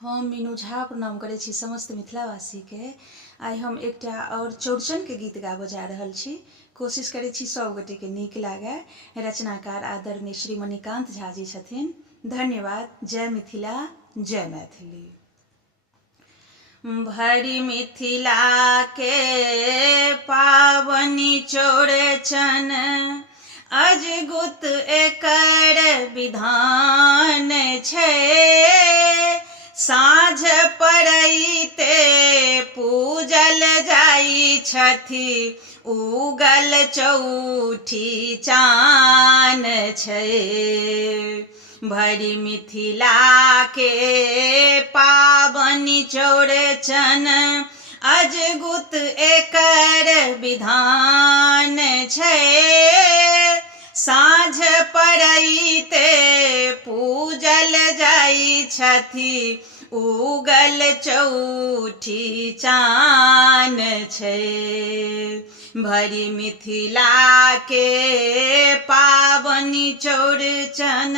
हम मीनू झा प्रणाम करे छी समस्त मिथिलावासी के। आई हम एकटा और चौड़चन के गीत गाबऽ जा रहल छी। कोशिश करे छी सब गोटे के नीक लागे। रचनाकार आदरणीय श्री मणिकांत झा जी छथिन। धन्यवाद। जय मिथिला, जय मैथिली। भरी मिथिला के पावनी चौड़चन, अजगुत एकर विधान छै। साँझ पड़ैते पूजल जाई छथि, उगल चौठी चान छै। भरी मिथिला के पावनी चौड़चन, अजगुत एकर विधान छै। साँझ पड़ैते पूजल जाई छथि, उगल चौठी चान छै। भरी मिथिला के पावनी चौड़चन,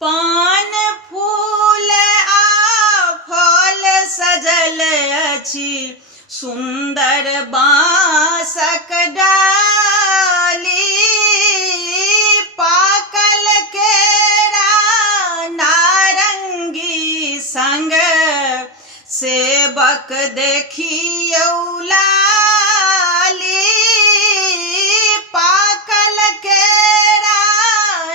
पान फूल आ फल सजल अछि, सुंदर बाँसक डाली। पाकल केरा नारंगी संग, सेबक देखियौ लाली। पाकल केरा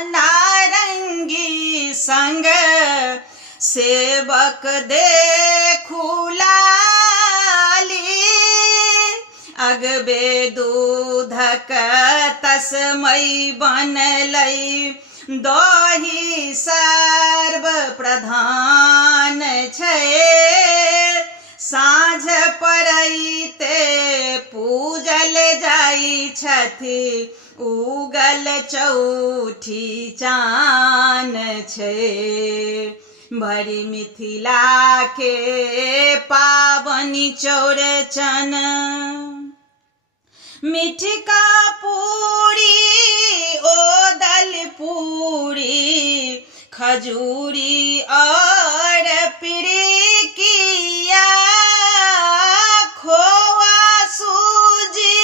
नारंगी संग, सेबक देखू लाली। अगबे दूधक तस्मै बनलै, दही सर्व प्रधान छै। साँझ पड़ैते पूजल जाई छथि, उगल चौठी चान छै। भरी मिथिला के पावनी चौड़चन, मिठका पूरी ओदल पूरी, खजूरी और पिरिकिया। खोआ सूजी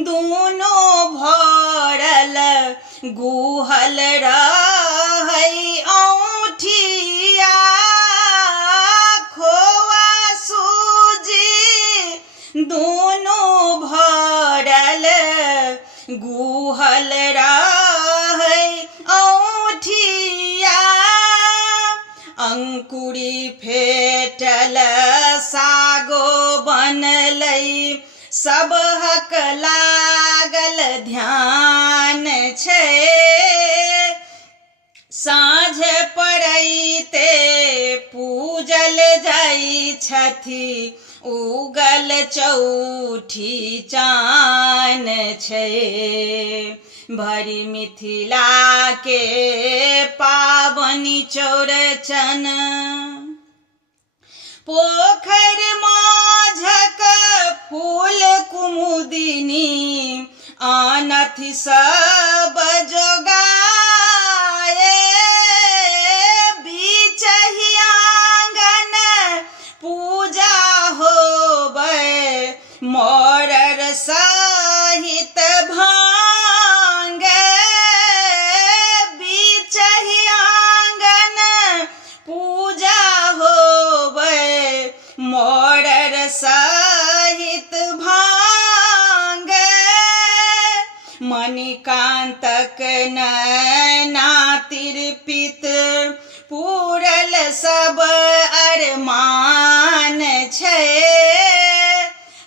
दूनो भरल, गुहल रहै औठिया। खोआ सूजी दूनो भरल, गुहल रहै औठिया। अंकुरी फेटल सागो बनलै, सबहक लागल ध्यान छै। साँझ पड़ैते पूजल जाई छथि, उगल चौठी चान छै। भरी मिथिला के पावनी चौड़चन, पोखर माझक फूल कुमुदिनी, आनथि सब जोगाए। बीचहि आंगन पूजा होबै, मौरर सहित भांग। बीचहि आंगन पूजा होबै, मौरर सहित भांग। मणिकांतक नैना तिरपित, पूरल सब अरमान छै।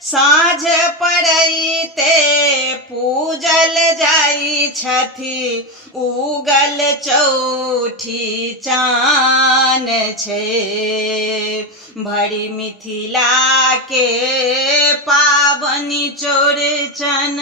साँझ पड़ैते पूजल जाई छथि, उगल चौठी चान छै। भरी मिथिला के पावनी चौड़चन।